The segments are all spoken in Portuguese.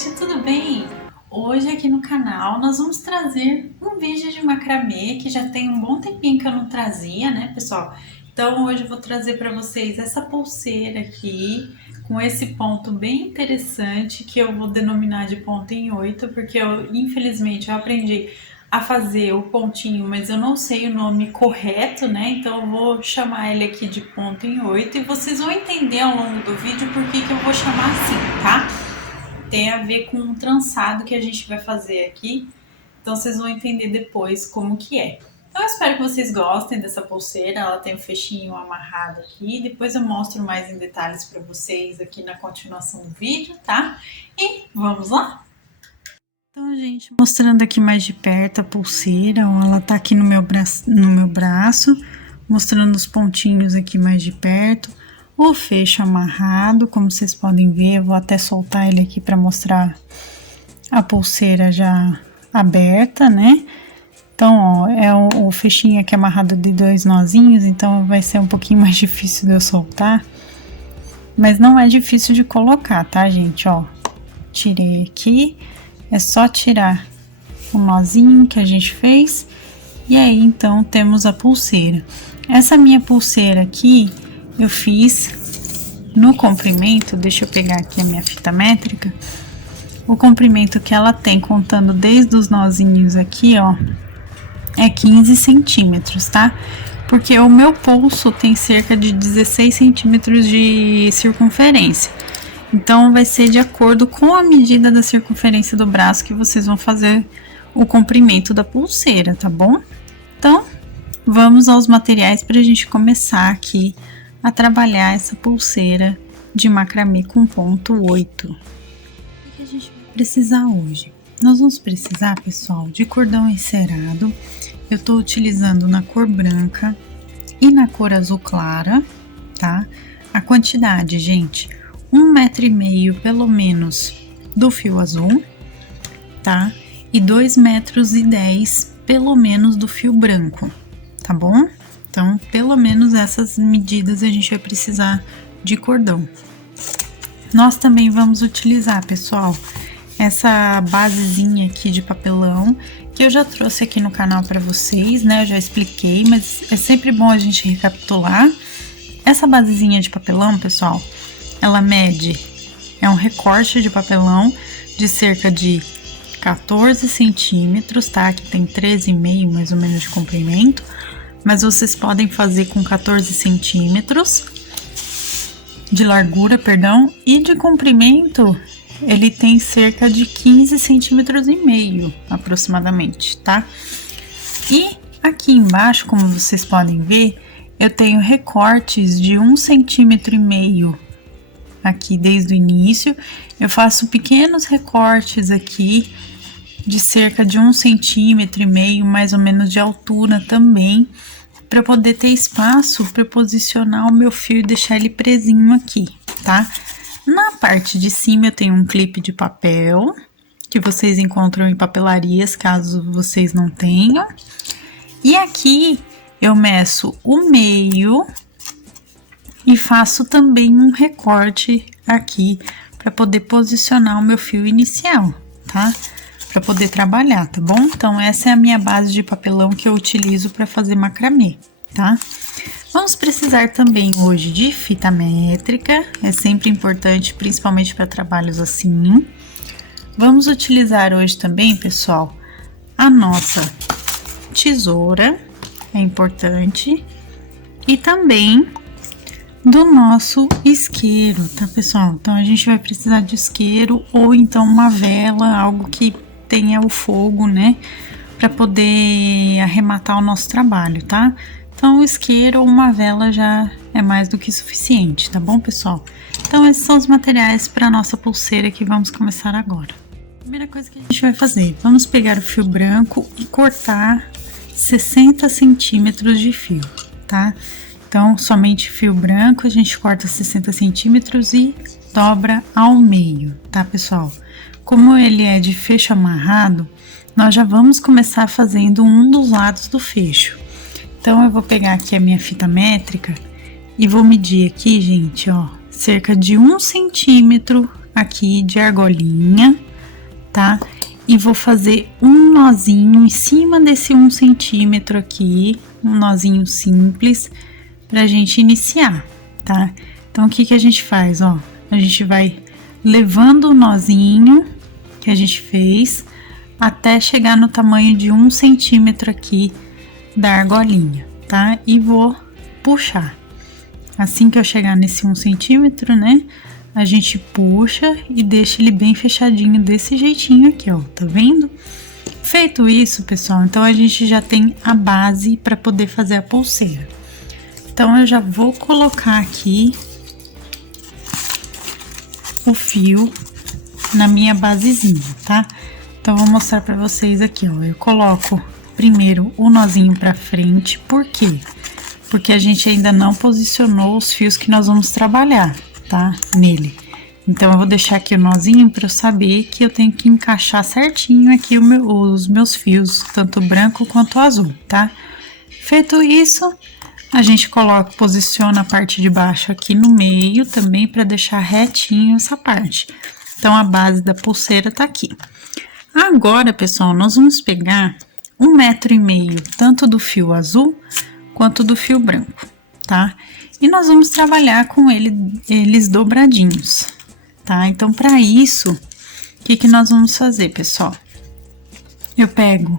gente, tudo bem? Hoje aqui no canal nós vamos trazer um vídeo de macramê que já tem um bom tempinho que eu não trazia, né, pessoal? Então hoje eu vou trazer para vocês essa pulseira aqui com esse ponto bem interessante que eu vou denominar de ponto em 8, porque infelizmente eu aprendi a fazer o pontinho, mas eu não sei o nome correto, né? Então eu vou chamar ele aqui de ponto em 8 e vocês vão entender ao longo do vídeo por que eu vou chamar assim, tá? Tem a ver com um trançado que a gente vai fazer aqui, então vocês vão entender depois como que é. Então eu espero que vocês gostem dessa pulseira, ela tem o fechinho amarrado aqui, depois eu mostro mais em detalhes para vocês aqui na continuação do vídeo, tá? E vamos lá? Então, gente, mostrando aqui mais de perto a pulseira, ó, ela tá aqui no meu braço, mostrando os pontinhos aqui mais de perto. O fecho amarrado, como vocês podem ver, eu vou até soltar ele aqui para mostrar a pulseira já aberta, né? Então, ó, é o fechinho aqui amarrado de 2 nozinhos, então vai ser um pouquinho mais difícil de eu soltar. Mas não é difícil de colocar, tá, gente? Ó, tirei aqui, é só tirar o nozinho que a gente fez. E aí, então, temos a pulseira. Essa minha pulseira aqui, eu fiz no comprimento, deixa eu pegar aqui a minha fita métrica, o comprimento que ela tem, contando desde os nozinhos aqui, ó, é 15 centímetros, tá? Porque o meu pulso tem cerca de 16 centímetros de circunferência. Então, vai ser de acordo com a medida da circunferência do braço que vocês vão fazer o comprimento da pulseira, tá bom? Então, vamos aos materiais para a gente começar aqui a trabalhar essa pulseira de macramê com ponto 8. O que a gente vai precisar hoje? Nós vamos precisar, pessoal, de cordão encerado. Eu tô utilizando na cor branca e na cor azul clara, tá? A quantidade, gente, 1,5 m pelo menos do fio azul, tá? E 2,10 m pelo menos do fio branco, tá bom? Então, pelo menos essas medidas a gente vai precisar de cordão. Nós também vamos utilizar, pessoal, essa basezinha aqui de papelão, que eu já trouxe aqui no canal para vocês, né? Eu já expliquei, mas é sempre bom a gente recapitular. Essa basezinha de papelão, pessoal, ela mede, é um recorte de papelão de cerca de 14 centímetros, tá? Aqui tem 13,5 mais ou menos de comprimento. Mas vocês podem fazer com 14 centímetros de largura, perdão, e de comprimento ele tem cerca de 15 centímetros e meio aproximadamente, tá? E aqui embaixo, como vocês podem ver, eu tenho recortes de 1,5 centímetro aqui desde o início. Eu faço pequenos recortes aqui de cerca de 1,5 centímetro mais ou menos de altura também, para poder ter espaço para posicionar o meu fio e deixar ele presinho aqui, tá? Na parte de cima eu tenho um clipe de papel, que vocês encontram em papelarias, caso vocês não tenham. E aqui eu meço o meio e faço também um recorte aqui, para poder posicionar o meu fio inicial, tá? Para poder trabalhar, tá bom? Então, essa é a minha base de papelão que eu utilizo para fazer macramê, tá? Vamos precisar também hoje de fita métrica, é sempre importante, principalmente para trabalhos assim. Vamos utilizar hoje também, pessoal, a nossa tesoura, é importante, e também do nosso isqueiro, tá, pessoal? Então, a gente vai precisar de isqueiro ou então uma vela, algo que tenha o fogo, né, para poder arrematar o nosso trabalho, tá? Então, o isqueiro ou uma vela já é mais do que suficiente, tá bom, pessoal? Então, esses são os materiais para nossa pulseira que vamos começar agora. Primeira coisa que a gente vai fazer, vamos pegar o fio branco e cortar 60 centímetros de fio, tá? Então, somente fio branco, a gente corta 60 centímetros e dobra ao meio, tá, pessoal? Como ele é de fecho amarrado, nós já vamos começar fazendo um dos lados do fecho. Então, eu vou pegar aqui a minha fita métrica e vou medir aqui, gente, ó, cerca de 1 centímetro aqui de argolinha, tá? E vou fazer um nozinho em cima desse 1 centímetro aqui, um nozinho simples, pra gente iniciar, tá? Então, o que que a gente faz, ó? A gente vai levando o nozinho que a gente fez até chegar no tamanho de 1 centímetro aqui da argolinha, tá? E vou puxar. Assim que eu chegar nesse 1 centímetro, né? A gente puxa e deixa ele bem fechadinho desse jeitinho aqui, ó, tá vendo? Feito isso, pessoal, então a gente já tem a base para poder fazer a pulseira. Então, eu já vou colocar aqui o fio na minha basezinha, tá? Então, vou mostrar para vocês aqui, ó, eu coloco primeiro o nozinho para frente, por quê? Porque a gente ainda não posicionou os fios que nós vamos trabalhar, tá? Nele. Então, eu vou deixar aqui o nozinho para eu saber que eu tenho que encaixar certinho aqui os meus fios, tanto branco quanto azul, tá? Feito isso, a gente posiciona a parte de baixo aqui no meio também para deixar retinho essa parte. Então, a base da pulseira tá aqui. Agora, pessoal, nós vamos pegar 1,5 m, tanto do fio azul quanto do fio branco, tá? E nós vamos trabalhar com eles dobradinhos, tá? Então, para isso, o que que nós vamos fazer, pessoal? Eu pego,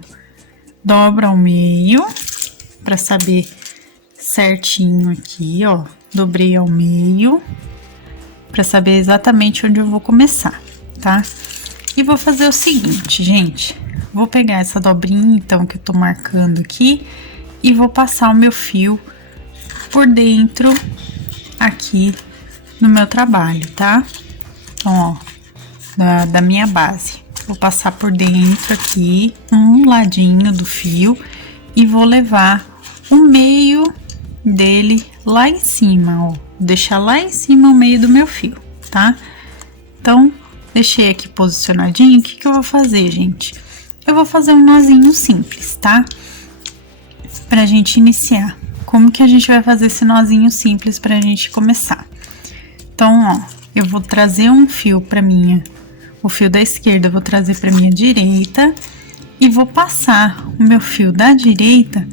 dobro ao meio, para saber certinho aqui, ó. Dobrei ao meio, para saber exatamente onde eu vou começar, tá? E vou fazer o seguinte, gente. Vou pegar essa dobrinha, então, que eu tô marcando aqui, e vou passar o meu fio por dentro aqui no meu trabalho, tá? Então, ó, da minha base. Vou passar por dentro aqui, um ladinho do fio, e vou levar o meio dele lá em cima, ó. Deixar lá em cima o meio do meu fio, tá? Então, deixei aqui posicionadinho. O que que eu vou fazer, gente? Eu vou fazer um nozinho simples, tá? Pra gente iniciar. Como que a gente vai fazer esse nozinho simples pra gente começar? Então, ó, eu vou trazer um fio o fio da esquerda eu vou trazer pra minha direita e vou passar o meu fio da direita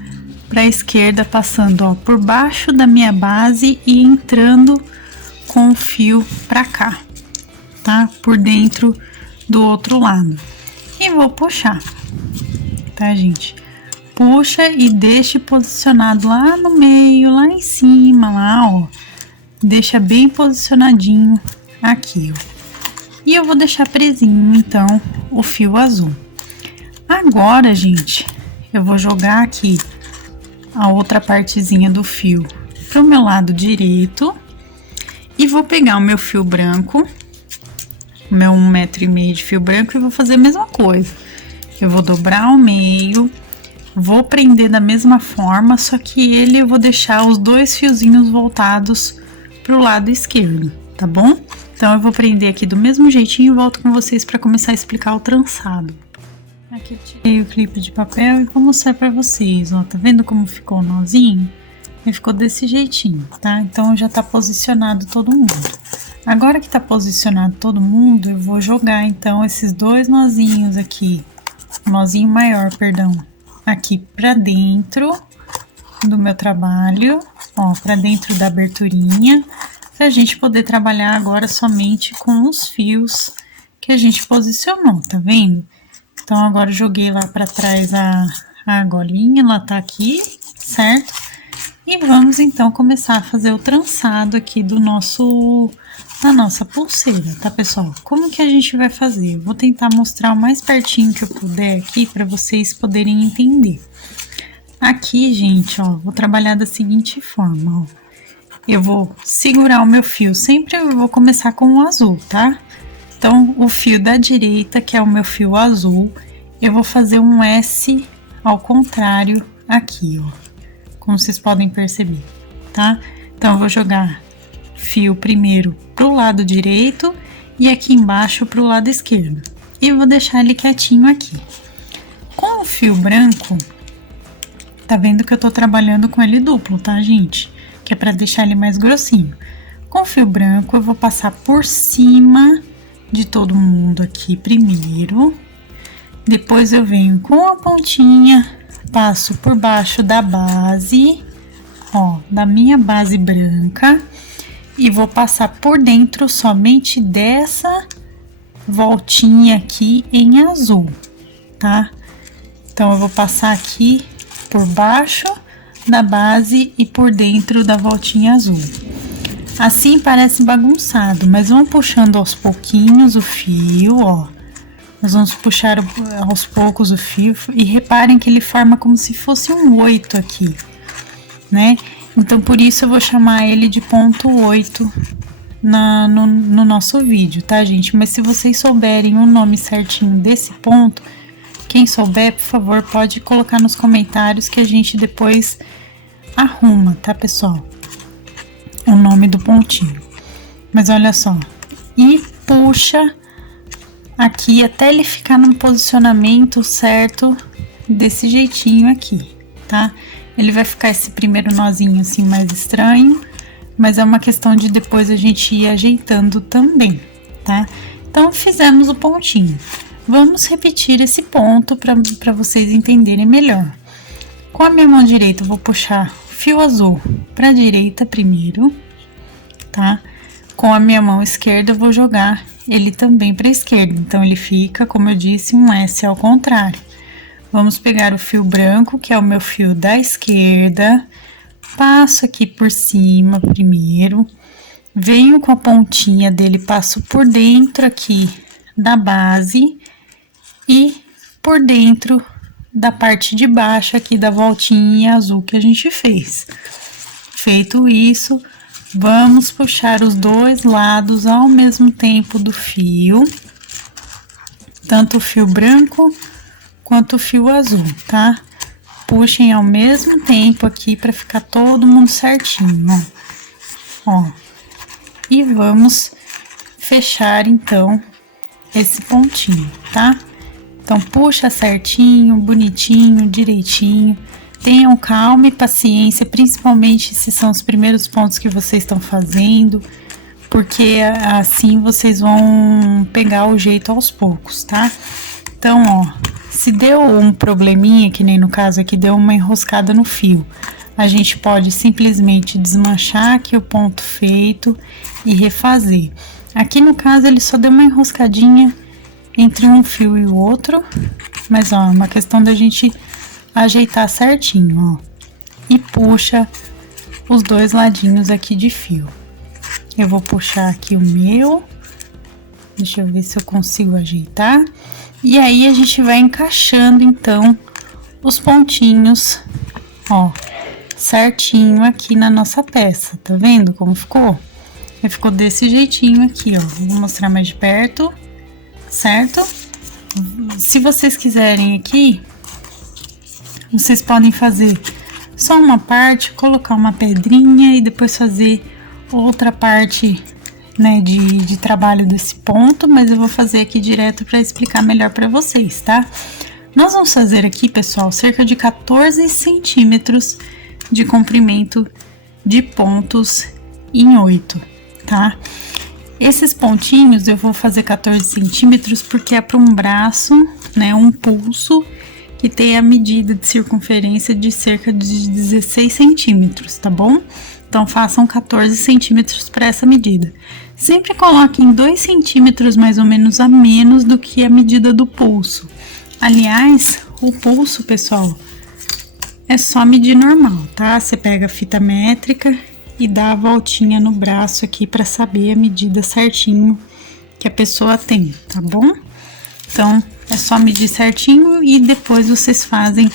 pra esquerda, passando, ó, por baixo da minha base e entrando com o fio pra cá, tá? Por dentro do outro lado. E vou puxar, tá, gente? Puxa e deixe posicionado lá no meio, lá em cima, lá, ó. Deixa bem posicionadinho aqui, ó. E eu vou deixar presinho, então, o fio azul. Agora, gente, eu vou jogar aqui a outra partezinha do fio pro meu lado direito e vou pegar o meu fio branco, o meu 1,5 m de fio branco, e vou fazer a mesma coisa. Eu vou dobrar ao meio, vou prender da mesma forma, só que eu vou deixar os dois fiozinhos voltados pro lado esquerdo, tá bom? Então, eu vou prender aqui do mesmo jeitinho e volto com vocês para começar a explicar o trançado. Aqui eu tirei o clipe de papel e vou mostrar pra vocês, ó. Tá vendo como ficou o nozinho? Ele ficou desse jeitinho, tá? Então, já tá posicionado todo mundo. Agora que tá posicionado todo mundo, eu vou jogar, então, esses dois nozinhos aqui, nozinho maior, perdão, aqui pra dentro do meu trabalho, ó, pra dentro da aberturinha, pra gente poder trabalhar agora somente com os fios que a gente posicionou, tá vendo? Então, agora eu joguei lá pra trás a argolinha, ela tá aqui, certo? E vamos, então, começar a fazer o trançado aqui da nossa pulseira, tá, pessoal? Como que a gente vai fazer? Eu vou tentar mostrar o mais pertinho que eu puder aqui pra vocês poderem entender. Aqui, gente, ó, vou trabalhar da seguinte forma, ó. Eu vou segurar o meu fio, sempre eu vou começar com o azul, tá? Então, o fio da direita, que é o meu fio azul, eu vou fazer um S ao contrário aqui, ó. Como vocês podem perceber, tá? Então, eu vou jogar fio primeiro pro lado direito e aqui embaixo pro lado esquerdo. E eu vou deixar ele quietinho aqui. Com o fio branco, tá vendo que eu tô trabalhando com ele duplo, tá, gente? Que é pra deixar ele mais grossinho. Com o fio branco, eu vou passar por cima de todo mundo aqui primeiro. Depois eu venho com a pontinha, passo por baixo da base, ó, da minha base branca, e vou passar por dentro somente dessa voltinha aqui em azul, tá? Então, eu vou passar aqui por baixo da base e por dentro da voltinha azul. Assim parece bagunçado, mas vamos puxando aos pouquinhos o fio, ó. Nós vamos puxar aos poucos o fio e reparem que ele forma como se fosse um 8 aqui, né? Então, por isso eu vou chamar ele de ponto 8 no nosso vídeo, tá, gente? Mas se vocês souberem o nome certinho desse ponto, quem souber, por favor, pode colocar nos comentários que a gente depois arruma, tá, pessoal? O nome do pontinho. Mas olha só, e puxa aqui até ele ficar no posicionamento certo desse jeitinho aqui, tá? Ele vai ficar esse primeiro nozinho assim mais estranho, mas é uma questão de depois a gente ir ajeitando também, tá? Então, fizemos o pontinho. Vamos repetir esse ponto para vocês entenderem melhor. Com a minha mão direita, eu vou puxar fio azul para a direita primeiro, tá? Com a minha mão esquerda, eu vou jogar ele também para a esquerda. Então, ele fica, como eu disse, um S ao contrário. Vamos pegar o fio branco, que é o meu fio da esquerda, passo aqui por cima primeiro, venho com a pontinha dele, passo por dentro aqui da base e por dentro da parte de baixo aqui da voltinha azul que a gente fez. Feito isso, vamos puxar os dois lados ao mesmo tempo do fio, tanto o fio branco quanto o fio azul, tá? Puxem ao mesmo tempo aqui para ficar todo mundo certinho, ó. E vamos fechar então esse pontinho, tá? Então, puxa certinho, bonitinho, direitinho. Tenham calma e paciência, principalmente se são os primeiros pontos que vocês estão fazendo, porque assim vocês vão pegar o jeito aos poucos, tá? Então, ó, se deu um probleminha, que nem no caso aqui, deu uma enroscada no fio, a gente pode simplesmente desmanchar aqui o ponto feito e refazer. Aqui no caso ele só deu uma enroscadinha entre um fio e o outro, mas ó, é uma questão da gente ajeitar certinho, ó. E puxa os dois ladinhos aqui de fio. Eu vou puxar aqui o meu, deixa eu ver se eu consigo ajeitar. E aí, a gente vai encaixando, então, os pontinhos, ó, certinho aqui na nossa peça, tá vendo como ficou? Ele ficou desse jeitinho aqui, ó, vou mostrar mais de perto, certo? Se vocês quiserem aqui, vocês podem fazer só uma parte, colocar uma pedrinha e depois fazer outra parte, né, de trabalho desse ponto, mas eu vou fazer aqui direto para explicar melhor para vocês, tá? Nós vamos fazer aqui, pessoal, cerca de 14 centímetros de comprimento de pontos em 8, tá? Esses pontinhos eu vou fazer 14 centímetros porque é para um braço, né, um pulso que tem a medida de circunferência de cerca de 16 centímetros, tá bom? Então, façam 14 centímetros para essa medida. Sempre coloquem 2 centímetros mais ou menos a menos do que a medida do pulso. Aliás, o pulso, pessoal, é só medir normal, tá? Você pega a fita métrica e dá a voltinha no braço aqui para saber a medida certinho que a pessoa tem, tá bom? Então, é só medir certinho e depois vocês fazem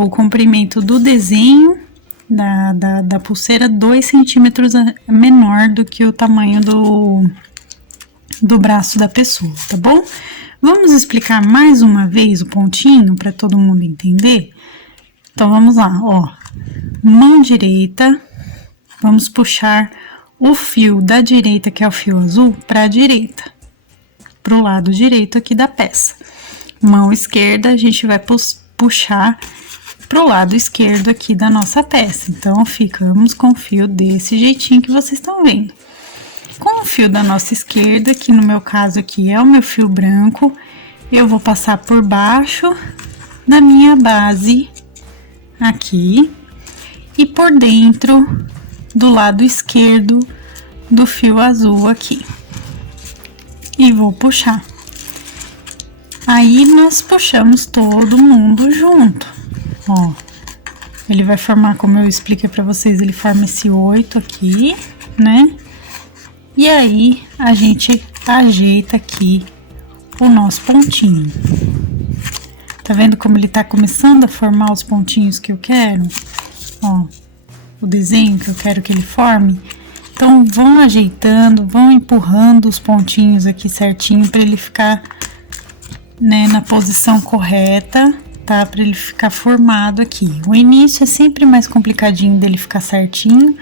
o comprimento do desenho da pulseira 2 centímetros menor do que o tamanho do braço da pessoa, tá bom? Vamos explicar mais uma vez o pontinho para todo mundo entender? Então, vamos lá, ó. Mão direita, vamos puxar o fio da direita, que é o fio azul, para a direita, pro lado direito aqui da peça. Mão esquerda, a gente vai puxar pro lado esquerdo aqui da nossa peça. Então, ficamos com o fio desse jeitinho que vocês estão vendo. Com um fio da nossa esquerda, que no meu caso aqui é o meu fio branco, eu vou passar por baixo da minha base aqui e por dentro do lado esquerdo do fio azul aqui. E vou puxar. Aí nós puxamos todo mundo junto, ó. Ele vai formar, como eu expliquei pra vocês, ele forma esse 8 aqui, né? E aí, a gente ajeita aqui o nosso pontinho. Tá vendo como ele tá começando a formar os pontinhos que eu quero? Ó, o desenho que eu quero que ele forme. Então, vão ajeitando, vão empurrando os pontinhos aqui certinho pra ele ficar, né, na posição correta, tá? Pra ele ficar formado aqui. O início é sempre mais complicadinho dele ficar certinho,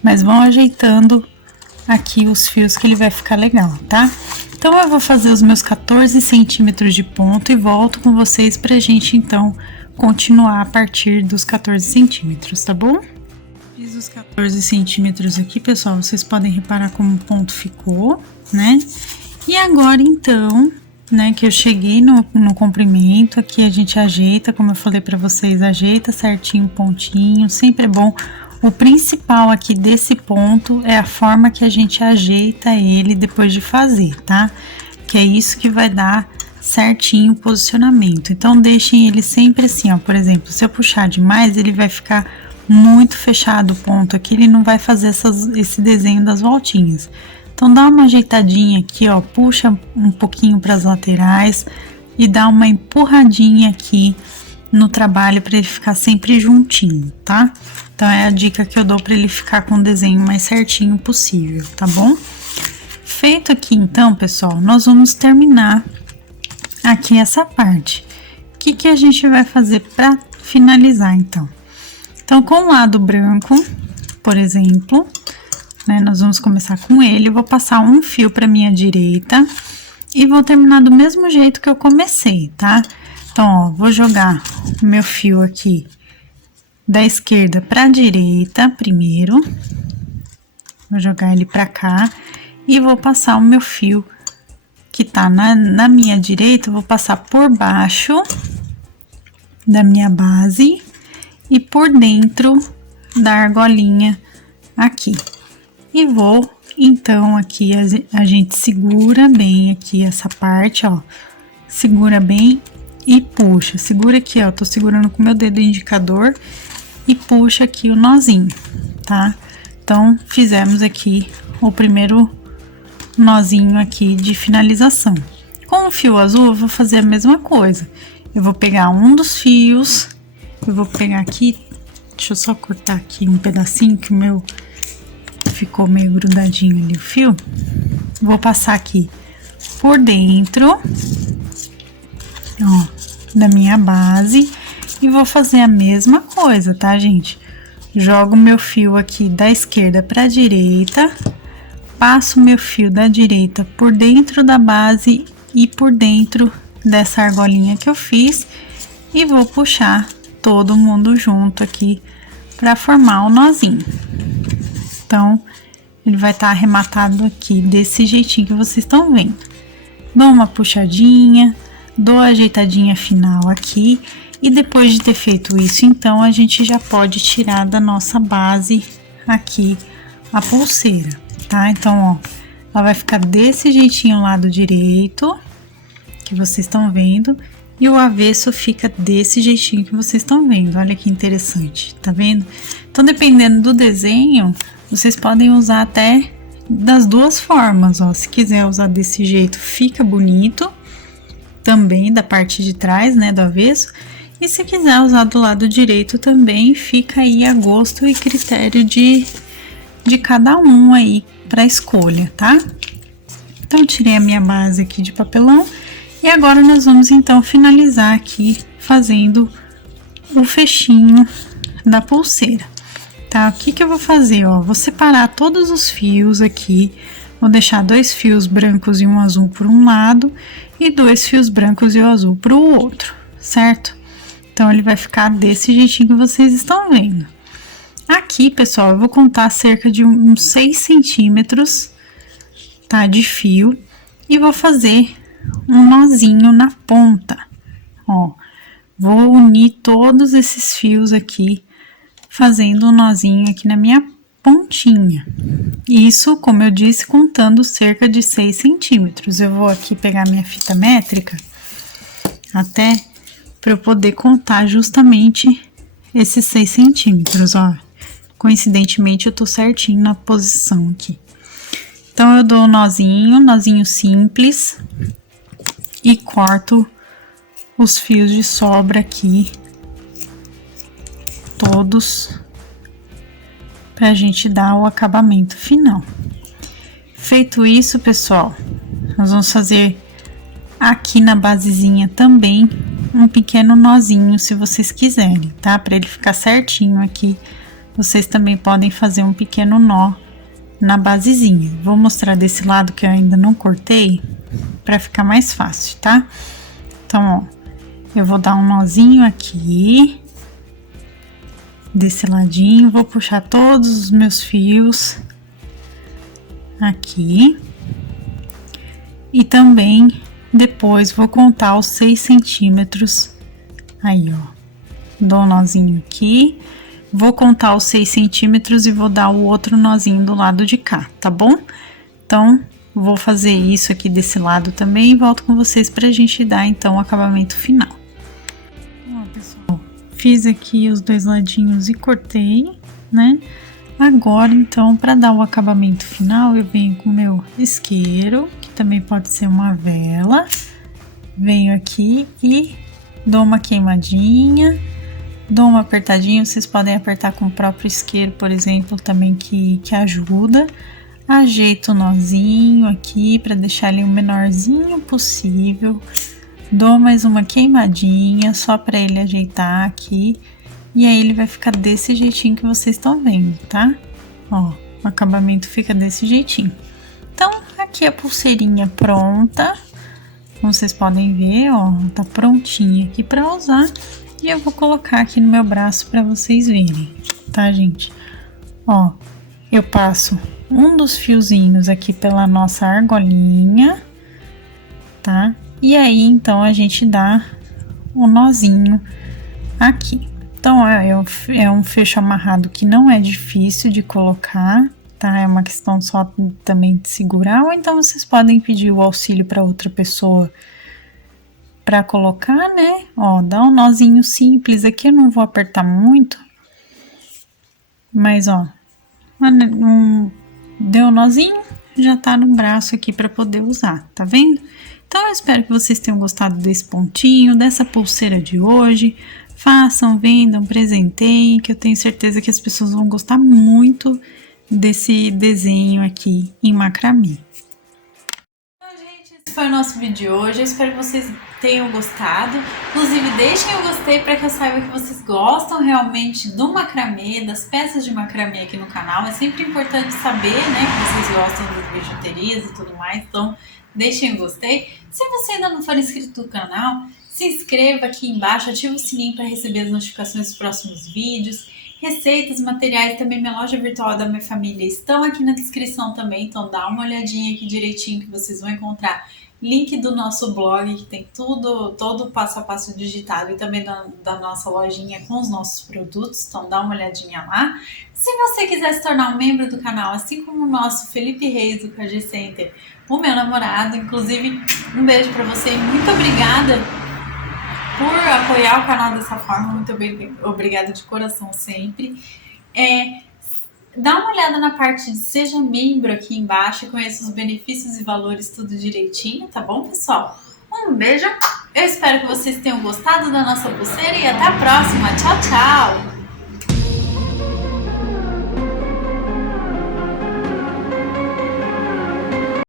mas vão ajeitando aqui os fios que ele vai ficar legal, tá? Então, eu vou fazer os meus 14 centímetros de ponto e volto com vocês pra gente, então, continuar a partir dos 14 centímetros, tá bom? Fiz os 14 centímetros aqui, pessoal, vocês podem reparar como o ponto ficou, né? E agora, então, né, que eu cheguei no comprimento, aqui a gente ajeita, como eu falei pra vocês, ajeita certinho o pontinho, sempre é bom. O principal aqui desse ponto é a forma que a gente ajeita ele depois de fazer, tá? Que é isso que vai dar certinho o posicionamento. Então, deixem ele sempre assim, ó. Por exemplo, se eu puxar demais, ele vai ficar muito fechado o ponto aqui, ele não vai fazer esse desenho das voltinhas. Então, dá uma ajeitadinha aqui, ó, puxa um pouquinho para as laterais e dá uma empurradinha aqui no trabalho para ele ficar sempre juntinho, tá? Então, é a dica que eu dou para ele ficar com o desenho mais certinho possível, tá bom? Feito aqui, então, pessoal, nós vamos terminar aqui essa parte. O que que a gente vai fazer para finalizar, então? Então, com o lado branco, por exemplo, né, nós vamos começar com ele, eu vou passar um fio para minha direita e vou terminar do mesmo jeito que eu comecei, tá? Então, ó, vou jogar o meu fio aqui da esquerda para a direita primeiro, vou jogar ele para cá e vou passar o meu fio que tá na minha direita, eu vou passar por baixo da minha base e por dentro da argolinha aqui. E vou, então, aqui a gente segura bem aqui essa parte, ó, segura bem e puxa, segura aqui, ó, tô segurando com o meu dedo indicador e puxa aqui o nozinho, tá? Então, fizemos aqui o primeiro nozinho aqui de finalização. Com o fio azul, eu vou fazer a mesma coisa. Eu vou pegar um dos fios, eu vou pegar aqui, deixa eu só cortar aqui um pedacinho que o meu ficou meio grudadinho ali o fio. Vou passar aqui por dentro, ó, da minha base e vou fazer a mesma coisa, tá, gente? Jogo meu fio aqui da esquerda para a direita, passo meu fio da direita por dentro da base e por dentro dessa argolinha que eu fiz e vou puxar todo mundo junto aqui para formar o nozinho. Então, ele vai estar arrematado aqui desse jeitinho que vocês estão vendo. Dou uma puxadinha, dou a ajeitadinha final aqui e depois de ter feito isso, então, a gente já pode tirar da nossa base aqui a pulseira, tá? Então, ó, ela vai ficar desse jeitinho lado direito, que vocês estão vendo, e o avesso fica desse jeitinho que vocês estão vendo. Olha que interessante, tá vendo? Então, dependendo do desenho, vocês podem usar até das duas formas, ó. Se quiser usar desse jeito, fica bonito, também da parte de trás, né, do avesso. E se quiser usar do lado direito também, fica aí a gosto e critério de cada um aí para escolha, tá? Então, tirei a minha base aqui de papelão e agora nós vamos então finalizar aqui fazendo o fechinho da pulseira, tá? O que que eu vou fazer, ó? Vou separar todos os fios aqui, vou deixar 2 fios brancos e um azul por um lado e 2 fios brancos e o azul para o outro, certo? Então, ele vai ficar desse jeitinho que vocês estão vendo. Aqui, pessoal, eu vou contar cerca de uns 6 centímetros tá, de fio e vou fazer um nozinho na ponta, ó. Vou unir todos esses fios aqui, fazendo um nozinho aqui na minha pontinha. Isso, como eu disse, contando cerca de 6 centímetros. Eu vou aqui pegar minha fita métrica, até para eu poder contar justamente esses 6 centímetros, ó. Coincidentemente, eu tô certinho na posição aqui. Então, eu dou um nozinho simples, e corto os fios de sobra aqui, todos, pra gente dar o acabamento final. Feito isso, pessoal, nós vamos fazer aqui na basezinha também um pequeno nozinho, se vocês quiserem, tá? Pra ele ficar certinho aqui, vocês também podem fazer um pequeno nó na basezinha. Vou mostrar desse lado que eu ainda não cortei, pra ficar mais fácil, tá? Então, ó, eu vou dar um nozinho aqui, desse ladinho, vou puxar todos os meus fios aqui. E também, depois, vou contar os 6 centímetros, aí, ó. Dou um nozinho aqui, vou contar os 6 centímetros e vou dar o outro nozinho do lado de cá, tá bom? Então, vou fazer isso aqui desse lado também e volto com vocês pra gente dar, então, o acabamento final. Ó, pessoal, fiz aqui os dois ladinhos e cortei, né? Agora, então, pra dar o acabamento final, eu venho com o meu isqueiro, que também pode ser uma vela. Venho aqui e dou uma queimadinha, dou uma apertadinha. Vocês podem apertar com o próprio isqueiro, por exemplo, também que ajuda. Ajeito o nozinho aqui para deixar ele o menorzinho possível. Dou mais uma queimadinha só para ele ajeitar aqui. E aí ele vai ficar desse jeitinho que vocês estão vendo, tá? Ó, o acabamento fica desse jeitinho. Então, aqui a pulseirinha pronta. Como vocês podem ver, ó, tá prontinha aqui para usar. E eu vou colocar aqui no meu braço para vocês verem, tá, gente? Ó, eu passo um dos fiozinhos aqui pela nossa argolinha, tá? E aí, então, a gente dá o nozinho aqui. Então, é um fecho amarrado que não é difícil de colocar, tá? É uma questão só também de segurar, ou então vocês podem pedir o auxílio para outra pessoa para colocar, né? Ó, dá um nozinho simples aqui, eu não vou apertar muito, mas, ó, deu um nozinho, já tá no braço aqui para poder usar, tá vendo? Então, eu espero que vocês tenham gostado desse pontinho, dessa pulseira de hoje. Façam, vendam, presenteiem, que eu tenho certeza que as pessoas vão gostar muito desse desenho aqui em macramê. Então, gente, esse foi o nosso vídeo de hoje. Eu espero que vocês tenham gostado. Inclusive, deixem o gostei para que eu saiba que vocês gostam realmente do macramê, das peças de macramê aqui no canal. É sempre importante saber, né, que vocês gostam das bijuterias e tudo mais. Então, deixem o gostei. Se você ainda não for inscrito no canal, se inscreva aqui embaixo, ative o sininho para receber as notificações dos próximos vídeos. Receitas, materiais, também minha loja virtual da minha família estão aqui na descrição também, então dá uma olhadinha aqui direitinho que vocês vão encontrar link do nosso blog, que tem tudo, todo o passo a passo digitado, e também da nossa lojinha com os nossos produtos, então dá uma olhadinha lá. Se você quiser se tornar um membro do canal, assim como o nosso Felipe Reis do KG Center, o meu namorado, inclusive, um beijo para você e muito obrigada por apoiar o canal dessa forma, muito obrigada de coração sempre. Dá uma olhada na parte de seja membro aqui embaixo e conheça os benefícios e valores tudo direitinho, tá bom, pessoal? Um beijo, eu espero que vocês tenham gostado da nossa pulseira e até a próxima, tchau, tchau!